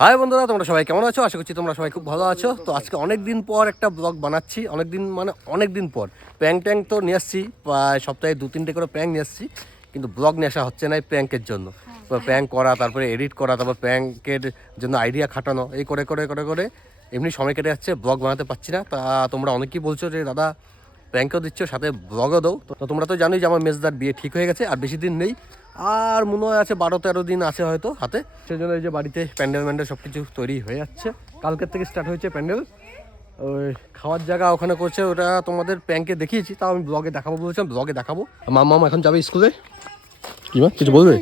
High বন্ধুরা, তোমরা সবাই কেমন আছো? আশা করছি তোমরা সবাই খুব ভালো আছো। তো আজকে অনেক দিন পর একটা ব্লগ বানাচ্ছি, অনেক দিন পর। প্র্যাঙ্ক ট্যাঙ্ক তো নিয়ে আসছি, প্রায় সপ্তাহে 2-3টে করে প্র্যাঙ্ক নিয়ে আসছি, কিন্তু ব্লগ নিয়ে আসা হচ্ছে না এই প্র্যাঙ্কের জন্য। প্র্যাঙ্ক করা, তারপরে এডিট করা, তারপর প্র্যাঙ্কের জন্য আইডিয়া খাটানো, এই করে করে করে করে এমনি সময় কেটে যাচ্ছে, ব্লগ বানাতে পারছি না। তা তোমরা অনেকেই বলছো যে দাদা প্র্যাঙ্কও দিচ্ছ, সাথে ব্লগও দাও। তো তোমরা তো জানোই যে আমার মেজদার বিয়ে ঠিক হয়ে গেছে, আর বেশি দিন নেই, আর মনে হয় আছে 12-13 দিন আছে হয়তো হাতে। সেই জন্য এই যে বাড়িতে প্যান্ডেল সব কিছু তৈরি হয়ে যাচ্ছে, কালকের থেকে স্টার্ট হয়েছে প্যান্ডেল। ওই খাওয়ার জায়গা ওখানে করছে, ওটা তোমাদের প্যাঙ্কে দেখিয়েছি, তাও আমি ব্লগে দেখাবো বলেছিলাম, ব্লগে দেখাবো। মাম্মা এখন যাবে স্কুলে। কি মা কিছু বলবে?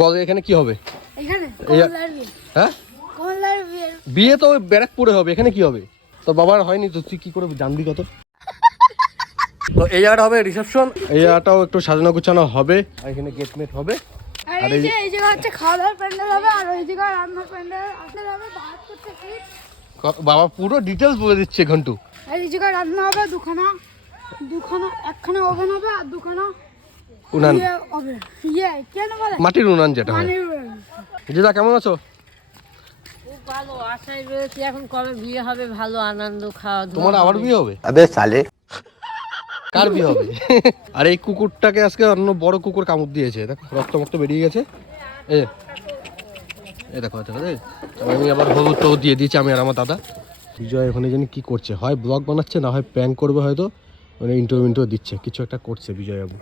বল এখানে কি হবে? হ্যাঁ বিয়ে তো ব্যারাকপুরে হবে, এখানে কি হবে? তো বাবার হয়নি তো তুই কি করে জানবি কত? তো এই জায়গাটা হবে রিসেপশন, এই জায়গাটাও একটু সাজানো গুছানো হবে, আর এখানে গেটমেট হবে, আর এই যে হচ্ছে খাওয়া দাওয়ার প্যান্ডেল হবে, আর ওই দিকে রান্নার প্যান্ডেল আপনার হবে। বাদ করতে বাবা পুরো ডিটেলস বলে দিচ্ছে ঘন্টু। আর এই জায়গায় রান্না হবে দুখানা, একখানা ওভেন হবে, আর দুখানা উনান হবে। কেন বলে মাটির উনান যেটা হয়। দিদা কেমন আছো? খুব ভালো আশায় রয়েছে, এখন কবে বিয়ে হবে, ভালো আনন্দ খাওয়া দাওয়া। তোমার আবার বিয়ে হবে? अबे साले কার বিয়ে হবে? আর এই কুকুরটাকে আজকে অন্য বড় কুকুর কামড় দিয়েছে, দেখো রক্ত বেরিয়ে গেছে। এই দেখো আমি আবার হলুদ তো দিয়ে দিয়েছি, আমি আর আমার দাদা। বিজয় ওখানে জানি কি করছে, হয় ব্লগ বানাচ্ছে, না হয় প্র্যাঙ্ক করবে হয়তো, মানে ইন্টারভিউ দিচ্ছে, কিছু একটা করছে বিজয় বাবু।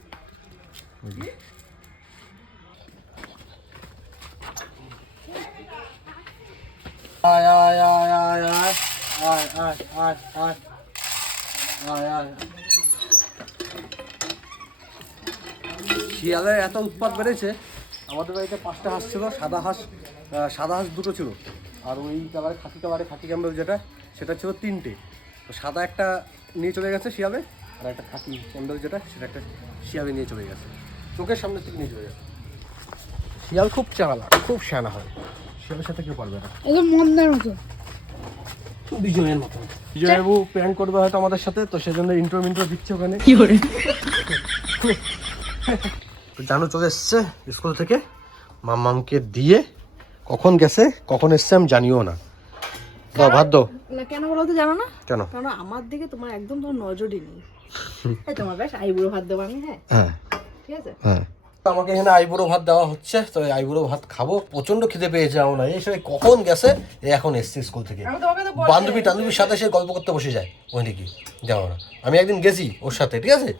আয় আয় আয় আয় আয় আয় আয় আয় আয় আয় আয়। শিয়ালের এত উৎপাত বেড়েছে, আমাদের বাড়িতে 5টা হাঁস ছিল, সাদা হাঁস 2টো ছিল, আর ওই কালারে খাকি ক্যাম্বেল যেটা, সেটা ছিল 3টে। তো সাদা একটা নিয়ে চলে গেছে শিয়ালে, আর একটা খাকি ক্যাম্বেল যেটা, সেটা একটা শিয়ালে নিয়ে চলে গেছে, চোখের সামনে থেকে নিয়ে চলে গেছে। শিয়াল খুব চালাক, খুব শ্যানা হয়, শিয়ালের সাথে কেউ পারবে না। একদম মন্দার মতো, বিজয়ের মতন। বিজয়বাবু প্র্যাঙ্ক করবে হয়তো আমাদের সাথে, তো সেজন্য ইন্ট্রো দিচ্ছে ওখানে। জানু চলে এসছে স্কুল থেকে, মাম্মামকে দিয়ে। কখন গেছে কখন এসছে আমি জানিও না। ভাত দাও না কেন বলো তো, জানো না কেন? কারণ আমার দিকে তোমার একদম তোমার নজরই নেই। তোমার বেশ আইবুড়ো ভাত দেবো আমি। হ্যাঁ ঠিক আছে। হ্যাঁ, আমাকে এখানে আইবুড়ো ভাত দেওয়া হচ্ছে, তো আইবুড়ো ভাত খাবো, প্রচন্ড খিদে পেয়েছে আমার। না এই সবাই কখন গেছে, এখন এসছে স্কুল থেকে, বান্ধবীর সাথে সে গল্প করতে বসে যায় ওই নাকি, যাও না। আমি একদিন গেছি ওর সাথে, ঠিক আছে,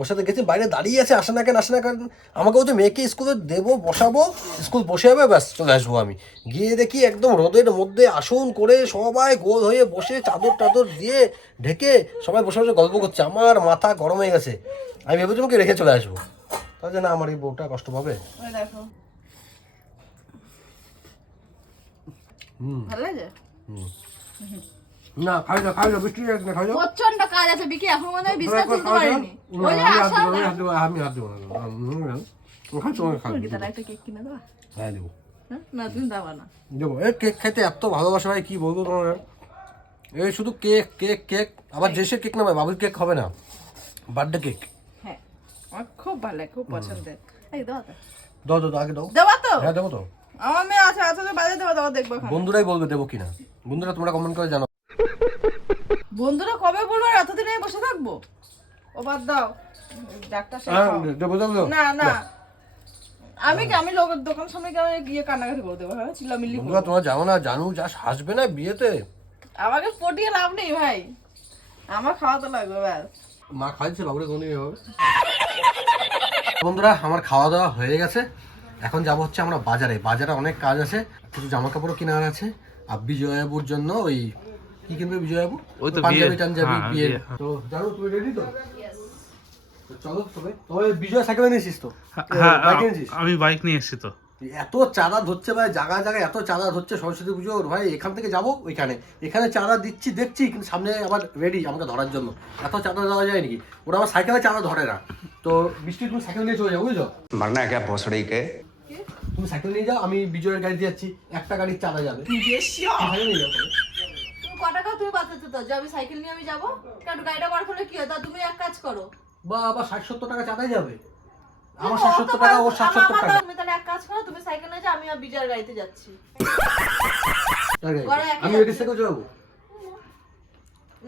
ওর সাথে গেছি, বাইরে দাঁড়িয়ে আছে, আসে না কেন আমাকে বলছে মেয়েকে স্কুলে দেবো, বসাবো, স্কুল বসে যাবে, ব্যাস চলে আসবো। আমি গিয়ে দেখি একদম রোদের মধ্যে আসন করে সবাই গোল হয়ে বসে, চাদর দিয়ে ঢেকে সবাই বসে বসে গল্প করছে। আমার মাথা গরম হয়ে গেছে, আমি ভেবেছি ওকে রেখে চলে আসবো, তাহলে না আমার এই বউটা কষ্ট পাবে। দেখো ভালো লাগে না খাই না বৃষ্টি না খাই না। প্রচন্ড কাজ আছে বিকি, এখন মনে হয় বিছানা তুলতে পারিনি। ওই যে আসা আমি হাত দেবো না, ওখানে তোমাকে খাই তাহলে একটা কেক কিনে দাও। হ্যাঁ দেবো, না তুমি দাও না। দেবো। এই কেক খাইতে এত ভালোবাসা হয় কি বলবো তোমার, এই শুধু কেক, আবার যে সে কেক না ভাই, বাবুর কেক হবে না, বার্থডে কেক। হ্যাঁ আমার খুব ভালো লাগে, খুব পছন্দের। এই দাও তো, দাও আগে দাও। দেবা তো? হ্যাঁ দেবো তো। আমার মেয়ে আছে তো বাইরে দেবো, দাও দেখবো। বন্ধুরাই বলবে দেবো কিনা, বন্ধুরা তোমরা কমেন্ট করে জানাও। বন্ধুরা কবে বলবো, আর এতদিন এই বসে থাকবো? ও বাদ দাও, ডাক্তার দেবো না আমি লোকের দোকান সামনে গিয়ে কান্নাকাটি করে দেবো। হ্যাঁ চিল্লামিল্লি বন্ধুরা তোমরা যাও না, জানু যা হাসবে না বিয়েতে। আমাকে পটিয়ে লাভ নেই ভাই, আমার খাওয়াতে লাগবে ব্যাস। মা খাইছে বাবুরে কোনদিন এভাবে। বন্ধুরা আমার খাওয়া দাওয়া হয়ে গেছে, এখন যাবো হচ্ছে আমরা বাজারে অনেক কাজ আছে, কিছু জামা কাপড়ও কেনার আছে। আর বিজয়বাবুর জন্য ওই কি কিনবে বিজয়বাবু? ওই তো পাঞ্জাবি বিয়ে। তো জানো তুমি রেডি তো? চলো তবে বিজয় সাইকেলে নিয়েছিস তো? আমি বাইক নিয়ে এসেছি তো। এত চাঁদা ধরছে ভাই, জায়গায় এত চাঁদা ধরছে সরস্বতী পুজোর ভাই। এখান থেকে যাবো এখানে চাঁদা দিচ্ছি দেখছি, কিন্তু সামনে আবার রেডি আমাকে ধরার জন্য। এত চাঁদা দেওয়া যায় নাকি? ওরা আবার সাইকেলে চাঁদা ধরে না। তো বৃষ্টি তুমি সাইকেল নিয়ে চলে যাও, বুঝছো? मरना है क्या भोसड़ी के তুমি সাইকেল নিয়ে যাও, আমি বিজয়ের গাড়ি দিয়ে যাচ্ছি, একটা গাড়ির চাঁদা যাবে। সাইকেল নিয়ে যাও তাহলে। তুমি কটাকা তুমি বাঁচাতে তো যে আমি সাইকেল নিয়ে আমি যাবো, কারণ গাড়িটা বার করলে কি হয়? তা তুমি এক কাজ করো, বা আবার 60-70 টাকা চাঁদাই যাবে। আমার 770 টাকা ওর 770 টাকা। তুমি তাহলে এক কাজ করো, তুমি সাইকেল নিয়ে যাও, আমি আর বিজয়ের গাড়িতে যাচ্ছি। আমি এটি থেকে যাবো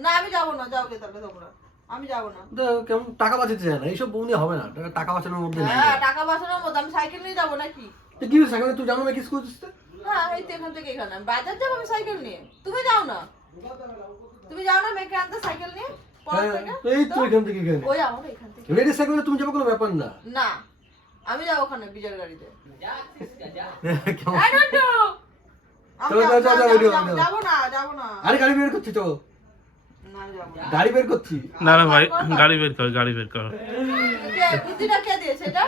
না আমি যাবো না, যাও গে তাহলে তোমরা, আমি যাবো না। কেমন টাকা বাঁচাতে চায় না, এইসব বউ নিয়ে হবে না, টাকা বাঁচানোর মধ্যে নেই। হ্যাঁ টাকা বাঁচানোর মধ্যে আমি সাইকেল নিয়ে যাবো নাকি? তো কি হয়েছে এখন তুই জানো না কি স্কুল দিতে? হ্যাঁ এই তো এখান থেকে এখানে আমি বাজার যাবো আমি সাইকেল নিয়ে, তুমি যাও না, তুমি যাও না মেয়েকে আনতে সাইকেল নিয়ে পড়া থেকে? এই তো এখান থেকে এখানে ওই আমার এখান থেকে লেডিস সাইকেলে তুমি যাবে কোনো ব্যাপার না। না আমি যাবো ওখানে বিজয়ের গাড়িতে। কেমন? I don't know. আমি চলো, চলো, চলো, চলো, চলো। যাবো না, যাবো না। আরে গাড়ি বের করছি তো, না, আমি যাবো না। গাড়ি বের করছি। না না ভাই, গাড়ি বের কর, গাড়ি বের কর। কে বুদ্ধিটা কে দিয়েছে এটা?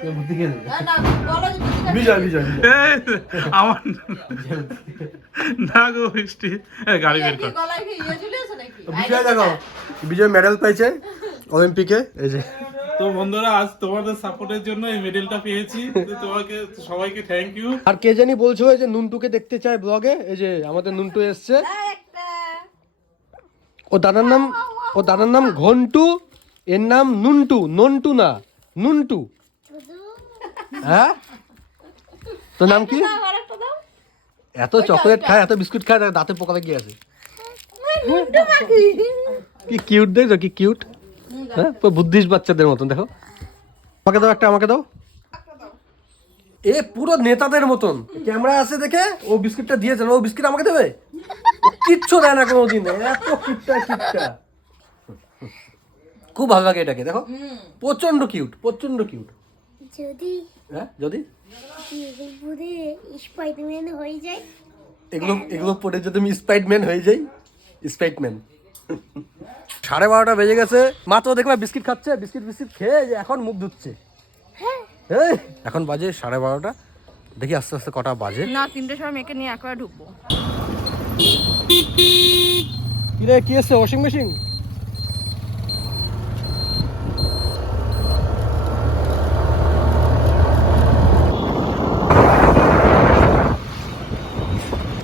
কে বুদ্ধি কে দেবে? না বলো যে বুদ্ধিটা কে বিজয় দিয়েছে? বিজয় এই, আমার না গো বৃষ্টি, গাড়ি বের কি কর। গলায় কি ইয়ে ঝুলে আছে নাকি? বিজয় দেখো, বিজয় মেডেল পাইছে অলিম্পিকে, এই যে। তো বন্ধুরা, আজ তোমাদের সাপোর্টের জন্য এই মেডেলটা পেয়েছি, তো তোমাকে সবাইকে থ্যাংক ইউ। আর কে জানি বলছো এই যে নুনটুকে দেখতে চায় ব্লগে, এই যে আমাদের নুনটু এসছে। ও দাদার নাম ঘন্টু, এর নাম নুনটু, নন্টু না, নুনটু। হ্যাঁ তোর নাম কি? এত চকলেট খায়, এত বিস্কুট খায়, দাঁতে পোকা লেগে আছে। কি কিউট দেখছো, কি কিউট। হ্যাঁ বুদ্ধিস বাচ্চাদের মতন দেখো। আমাকে দাও একটা, আমাকে দাও। এ পুরো নেতাদের মতন ক্যামেরা আছে দেখে ও বিস্কিটটা দিয়েছে, ও বিস্কিট আমাকে দেবে? ও কিচ্ছু দেয় না কোনোদিন, এত কিপটা কিপটা। খুব ভালো লাগে এটাকে, দেখো প্রচন্ড কিউট, প্রচন্ড কিউট। যদি হ্যাঁ যদি পুরে স্পাইডারম্যান হয়ে যায়, এগুলো পড়ে যদি আমি স্পাইডম্যান হয়ে যাই, স্পাইডম্যান। 12:30 বেজে গেছে, মাত্র দেখলাম বিস্কিট খাচ্ছে, বিস্কিট খেয়ে যে এখন মুখ ধুচ্ছে। এই এখন বাজে 12:30, দেখি আস্তে আস্তে কটা বাজে। না 3টের সময় মেয়েকে নিয়ে একবার ঢুকবো। কি রে, কি এসছে? Washing machine?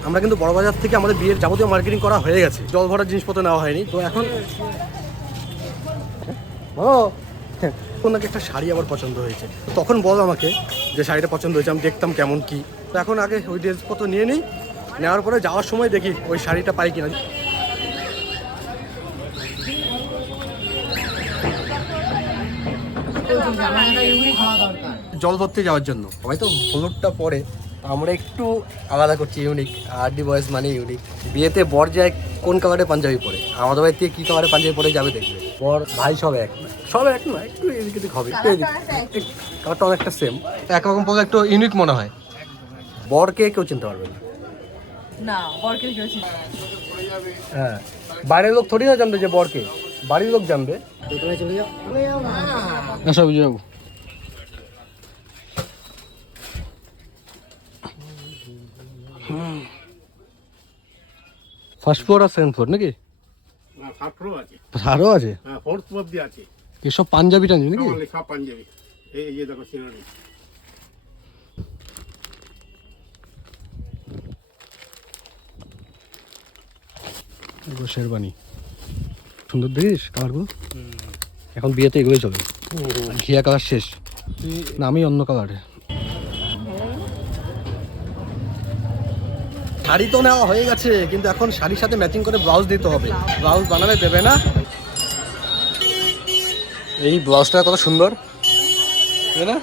আমরা কিন্তু বড়বাজার থেকে আমাদের বিয়ের যাবতীয় মার্কেটিং করা হয়ে গেছে, জল ভরার জিনিসপত্র নেওয়া হয়নি। তো এখন ওনাকে একটা শাড়ি আবার পছন্দ হয়েছে, তখন বল আমাকে যে শাড়িটা পছন্দ হয়েছে, আমি দেখতাম কেমন কি। তো এখন আগে ওই ড্রেসপত্র নিয়ে নিই, নেওয়ার পরে যাওয়ার সময় দেখি ওই শাড়িটা পাই কিনা। জল ভরতে যাওয়ার জন্য হয়তো হলুদটা পরে আমরা একটু আলাদা করছি, ইউনিক। আরডি বয়েজ মানে ইউনিক। বিয়েতে বর যায় কোন কালারে পাঞ্জাবি পরে, আমাদের বাড়িতে কি কালারে পাঞ্জাবি পরে যাবে দেখবে। বর ভাই সব এক না, সব এক না, একটু এদিক এদিক হবে, একটু এদিক, কালারটা অনেকটা সেম, একরকম পরে একটু ইউনিক মনে হয়। বরকে কেউ চিনতে পারবে না। না বরকে গেছি। হ্যাঁ বাইরের লোক থোড়ি না জানবে যে বরকে, বাড়ির লোক জানবে। চলে যাও, সব যাবো। ফার্স্ট ফ্লোর আর সেকেন্ড ফ্লোর নাকি? না সাতরও আছে, আরও আছে? হ্যাঁ ফোর্থ অব্দি আছে, এসব পাঞ্জাবি টাঞ্জাবি নাকি? সব পাঞ্জাবি। এই যে দেখো সিনারি, শেরবানি সুন্দর দেখিস কালারগুলো। এখন বিয়েতে এগুলোই চলে, ঘিয়া কালার শেষ না, আমি অন্য কালারে। শাড়ি তো নেওয়া হয়ে গেছে, কিন্তু এখন শাড়ির সাথে ম্যাচিং করে ব্লাউজ দিতে হবে, ব্লাউজ বানালে দেবে না। এই ব্লাউজটা কত সুন্দর, তাই না?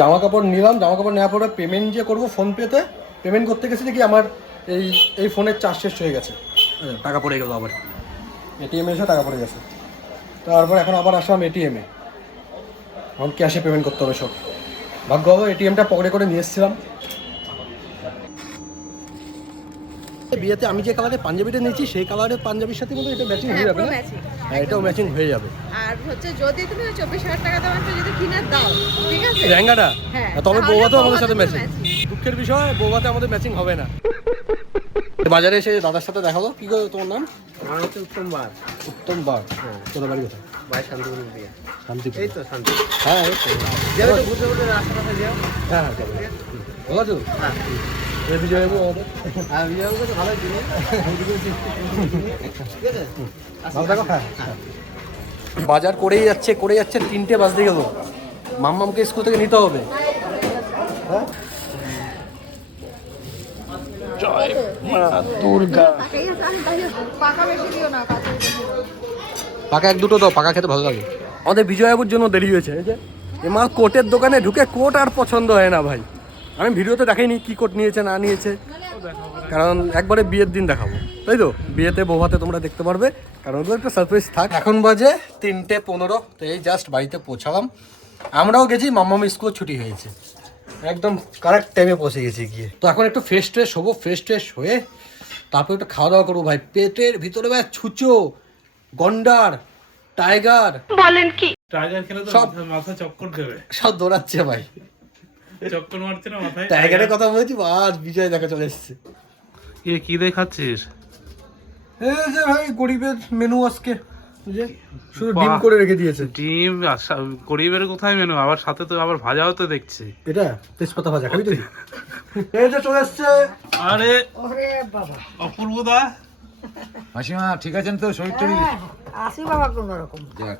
জামা কাপড় নিলাম, জামা কাপড় নেওয়ার পরে পেমেন্ট যে করবো ফোনপেতে, পেমেন্ট করতে গেছি দেখি আমার এই ফোনের চার্জ শেষ হয়ে গেছে, টাকা পড়ে গেল। আবার এটিএমে এসে টাকা পড়ে গেছে, তারপর এখন আবার আসলাম এটিএমে, এখন ক্যাশে পেমেন্ট করতে হবে সব। ভাগ্য হবে এটিএমটা পকেটে করে নিয়ে এসেছিলাম। বিয়েতে আমি যে কালারের পাঞ্জাবিটা নিয়েছি সেই কালারের পাঞ্জাবির সাথে কিন্তু এটা ম্যাচিং হয়ে যাবে না? হ্যাঁ এটাও ম্যাচিং হয়ে যাবে। আর হচ্ছে যদি তুমি 24,000 টাকা দাও একটা যদি কিনে দাও, ঠিক আছে লেহেঙ্গাটা, হ্যাঁ, তবে তাহলে বৌভাতেও আমাদের সাথে বৌভাতেও ম্যাচিং। matching। দুঃখের বিষয় বৌভাতে আমাদের ম্যাচিং হবে না। বাজারে এসে দাদার সাথে দেখালো। কি গো তোমার নাম? আমার হচ্ছে উত্তম বার। উত্তম বার। তোর বাড়ি কোথায়? ভাই শান্তিপুর দিয়ে। শান্তিপুর। এই তো শান্তি। হ্যাঁ এই তো। যাও তো বুঝতে বুঝতে রাস্তাটা যাও। হ্যাঁ হ্যাঁ যাবো। ভালো আছো? হ্যাঁ। এই বিজয় বাবু আমাদের। আর বিজয় তো ভালো দিনে। ঠিক আছে? ভালো থাকো। হ্যাঁ। বাজার করেই যাচ্ছে 3টে বাজতে গেল। মাম্মামকে স্কুল থেকে নিতে হবে। হ্যাঁ জয় মা দুর্গা। পাকা বেশি দিও না, কাঁচা বেশি দিও। পাকা 1-2টো দাও, পাকা খেতে ভালো লাগে। আমাদের বিজয়বাবুর জন্য দেরি হয়েছে। এই যে এমা কোটের দোকানে ঢুকে কোট আর পছন্দ হয় না ভাই। আমি ভিডিওতে দেখাইনি কি কোট নিয়েছে না নিয়েছে, কারণ একবারে বিয়ের দিন দেখাবো, তাই তো? বিয়েতে বৌভাতে তোমরা দেখতে পারবে, কারণ ওগুলো একটা সারপ্রাইজ থাক। এখন বাজে 3:15, তো এই জাস্ট বাড়িতে পৌঁছালাম। আমরাও গেছি, মাম্মাম স্কুল ছুটি হয়েছে, একদম কারেক্ট টাইমে পৌঁছে গেছি গিয়ে। তো এখন একটু ফ্রেশ ট্রেশ হবো, ফ্রেশ ট্রেশ হয়ে তারপর একটু খাওয়া দাওয়া করবো ভাই। পেটের ভিতরে ভাই ছুঁচো, গন্ডার, টাইগার, টাইগার খেলে তো সব। মাথা চক্কর দেবে। সব দৌড়াচ্ছে ভাই। চক্কর মারছে না মাথায়। টাইগারের কথা বলছি, আজ বিজয় দেখা চলে এসছে। কি দেখাচ্ছিস? এই যে ভাই গরিবের মেনু আজকে, যে শুধু ডিম করে রেখে দিয়েছে। ডিম গরিবের কোথায় মেনু, আবার সাথে তো আবার ভাজাও তো দেখছি। এটা তেজপাতা ভাজা খাবি তুই? এই যে চলে এসছে। আরে বাবা, অপূর্ব দা। মাসিমা ঠিক আছেন তো? শরীর টরীর? আসি বাবা কোনো রকম। যাক,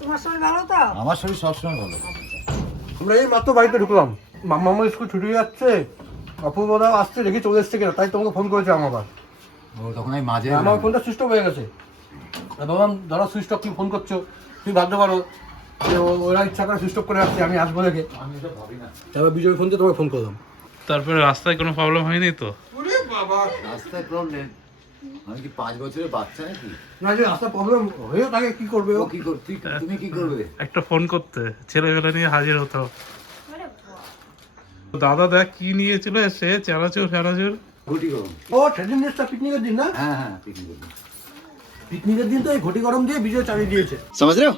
তোমার শরীর ভালো তো? আমার শরীর সবসময় ভালো। আমরা এই মাত্র বাড়িতে ঢুকলাম, মাম্মা স্কুল ছুটি হয়ে যাচ্ছে, অপূর্বদাও আসছে, দেখি চলে এসছে কিনা, তাই তোমাকে ফোন করেছে আমার। ও তখন আমি মাঝে আমার ফোনটা সুইচ অফ হয়ে গেছে। ভাবলাম ধরো সুইচ অফ, তুমি ফোন করছো, তুমি ভাবতে পারো যে ওরা ইচ্ছা করে সুইচ অফ করে রাখছে, আমি আসবো দেখে। আমি এটা ভাবি না। তারপর বিজয় ফোন দিয়ে তোমাকে ফোন করলাম। তারপরে রাস্তায় কোনো প্রবলেম হয়নি তো? রাস্তায় প্রবলেম? আমি কি 5 বছরের বাচ্চা নাকি? না, যে রাস্তা প্রবলেম হয়েও থাকে, কি করবে ও? ও কি করতে, তুমি কি করবে? একটা ফোন করতে, ছেলেবেলা নিয়ে হাজির হতো। দাদা দেখ কি নিয়েছিল, সে চানাচুর ফেনাচুর। ঘটি গরম। ও সেদিন এসছে পিকনিকের দিন না? হ্যাঁ হ্যাঁ, পিকনিক করবো। পিকনিকের দিন তো এই ঘটি গরম দিয়ে বিজয় চালিয়ে দিয়েছে। समझ रहे हो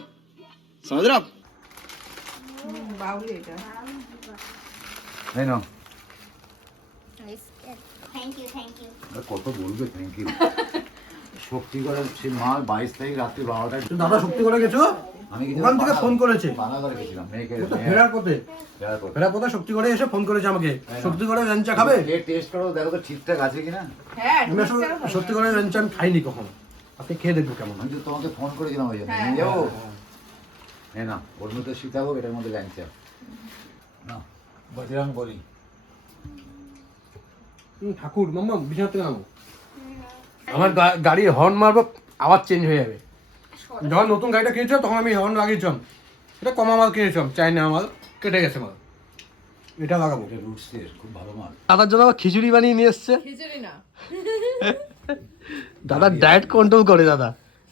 आप? এই নাও। Thank you. আর কত বলবে থ্যাংক ইউ। শক্তি করার সে মা 22 তারিখ রাত্রি 12টায়। তো দাদা সত্যি করে গেছো? আমি কিছু ওখান থেকে ফোন করেছে। বানাঘরে গেছিলাম মেয়েকে। ও তো ফেরার পথে শক্তি করে এসে ফোন করেছে আমাকে, সত্যি করে ল্যাংচা খাবে? টেস্ট করো, দেখো তো ঠিকঠাক আছে কিনা। আমি আসলে সত্যি করে ল্যাংচা আমি খাইনি কখনো, আপনি খেয়ে দেখবো কেমন। আমি তো তোমাকে ফোন করেছিলাম ওই জন্য নিয়ে যাবো। হ্যাঁ না, ওর মধ্যে সীতাভোগ, এটার মধ্যে ল্যাংচা। না বজরাং বলি। ঠাকুর মাম্মা বিছানা থেকে নামো। আমার গাড়ি হর্ন মারবো, আওয়াজ চেঞ্জ হয়ে যাবে। যখন নতুন গাড়িটা কিনেছিলাম তখন আমি হর্ন লাগিয়েছিলাম, এটা কমা মাল কিনেছিলাম, চাইনা মাল, কেটে গেছে মাল, এটা লাগাবো। এটা রুটসের খুব ভালো মাল। দাদার জন্য আবার খিচুড়ি বানিয়ে নিয়ে এসছে। খিচুড়ি না, দাদা ডায়েট কন্ট্রোল করে দাদা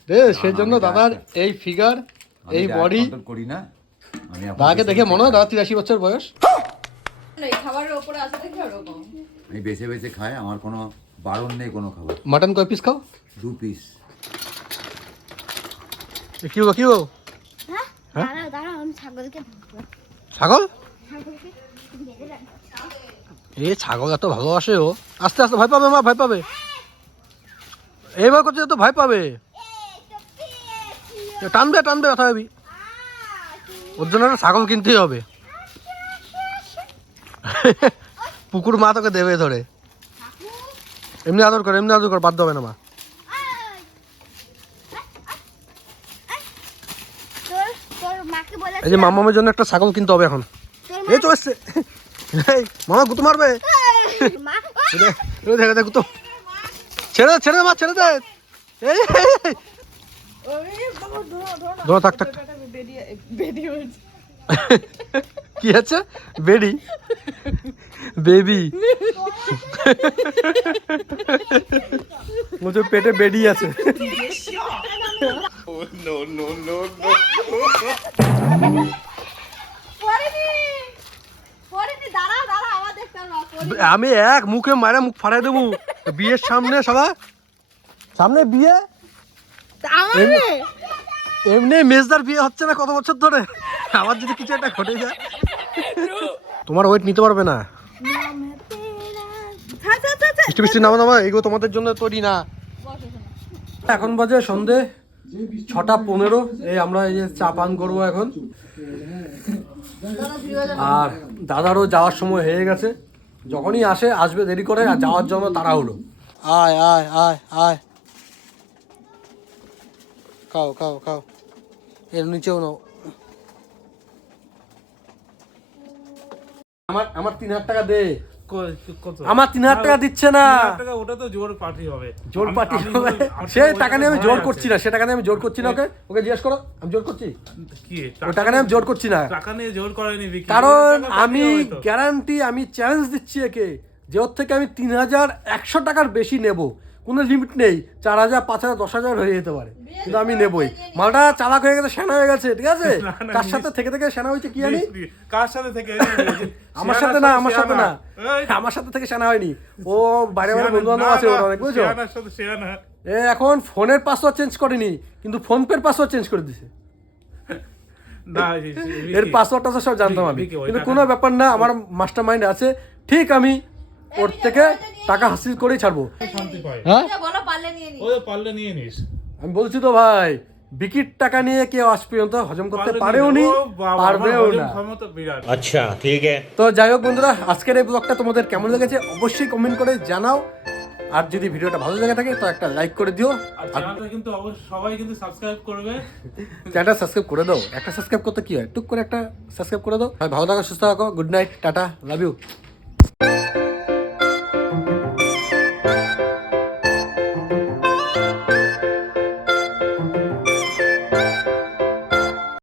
রে, সেই জন্য দাদার এই ফিগার, এই বডি। করি না আমি। দাদাকে দেখে মনে হয় দাদা 83 বছর বয়স। এই খাবারের উপরে আছে দেখি ওরকম। আমি বেছে বেছে খাই, আমার কোনো বারণ নেই কোনো খাবার। মাটন কয় পিস খাও? 2 পিস। কি হলো কি হলো? হ্যাঁ দাঁড়াও, আমি ছাগলকে ছাগল? বেঁধে রাখবো। এ ছাগল এত ভালোবাসে ও। আস্তে আস্তে, ভয় পাবে মা, ভয় পাবে। এইবার করছে তো ভয় পাবে, টানবে টানবে, ব্যথা হবি। ওর জন্য একটা ছাগল কিনতেই হবে। পুকুর মা তোকে দেবে ধরে, এমনি আদর করে, এমনি আদর করে, বাধ্য হবে না মা। তোর মাকে বলে এই যে মামামের জন্য একটা ছাগল কিনতে হবে এখন। এই চলে এসছে, এই মামা গুতো মারবে। মা দেখে দেখ গুতো, ছেড়ে দে ছেড়ে দে মা, ছেড়ে দে। এই ধরো, থাক থাক। কি আছে? বেডি বেবি বলছে পেটে বেডি আছে। দাঁড়া আমার দেখতে হবে। আমি এক মুখে মারা মুখ ফাড়াই দেবো বিয়ের সামনে, সবা সামনে বিয়ে। এমনি মেজদার বিয়ে হচ্ছে না কত বছর ধরে, আমার যদি কিছু একটা ঘটে যায় তোমার ওয়েট নিতে পারবে না। বৃষ্টি বৃষ্টি নামা নামা, এগুলো তোমাদের জন্য তৈরি না। এখন বাজে সন্ধে 6:15। এই আমরা এই যে চা পান করবো এখন, আর দাদারও যাওয়ার সময় হয়ে গেছে। যখনই আসবে দেরি করে, আর যাওয়ার জন্য তাড়াহুড়ো। আয় আয় আয় আয়, খাও খাও খাও। এর নিচেও নাও। আমার 3,000 টাকা দে। কত? আমার 3,000 টাকা দিচ্ছে না। 3,000 টাকা ওটা তো জোর পার্টি হবে। জোর পার্টি আমি হবে। আমার সে ওই টাকা নিয়ে আমি ভয় জোর আছে। করছি না, সে টাকা নিয়ে আমি জোর করছি না। ওকে জিজ্ঞেস করো, আমি জোর করছি? কি ওই টাকা নিয়ে আমি জোর করছি না, টাকা নিয়ে জোর করেনি বিকি। কারণ টাকা পার্টি আমি হবে তো। গ্যারান্টি, আমি চ্যালেঞ্জ দিচ্ছি একে যে ওর থেকে আমি 3,100 টাকার বেশি নেব। কোনো লিমিট নেই, 4,000, 5,000, 10,000 হয়ে যেতে পারে, কিন্তু আমি নেবই। মালটা চালাক হয়ে গেছে, সেনা হয়ে গেছে, ঠিক আছে? না, না, কার সাথে থেকে থেকে সেনা হয়েছে কি জানি? কার সাথে থেকে? আমার সাথে না, আমার সাথে না, আমার সাথে থেকে সেনা হয়নি। ও বাইরে বাইরে বন্ধু বান্ধব আছে ওর অনেক, বুঝছো? এ এখন ফোনের পাসওয়ার্ড চেঞ্জ করেনি, কিন্তু ফোন পের পাসওয়ার্ড চেঞ্জ করে দিছে। এর পাসওয়ার্ডটা তো সব জানতাম আমি, কিন্তু কোনো ব্যাপার না, আমার মাস্টার মাইন্ড আছে। ঠিক আমি ওর থেকে টাকা হাসিল করেই ছাড়বো। শান্তি পায়। হ্যাঁ, বলো পারলে নিয়ে নি। ও পারলে নিয়ে নিস। আমি বলছি তো ভাই, বিকির টাকা নিয়ে কেউ আজ পর্যন্ত হজম করতে পারেও নি, পারবেও না। ক্ষমতা বিরাট। তো যাই হোক বন্ধুরা, আজকের এই ব্লগটা তোমাদের কেমন লেগেছে অবশ্যই কমেন্ট করে জানাও। আর যদি ভিডিওটা ভালো লেগে থাকে তো একটা লাইক করে দিও। আর চ্যানেলটা কিন্তু অবশ্যই সবাই কিন্তু সাবস্ক্রাইব করবে। চ্যানেলটা সাবস্ক্রাইব করে দাও। একটা সাবস্ক্রাইব করতে কি হয়, টুক করে একটা সাবস্ক্রাইব করে দাও। ভালো থাকো, সুস্থ থাকো, good night, tata, love you.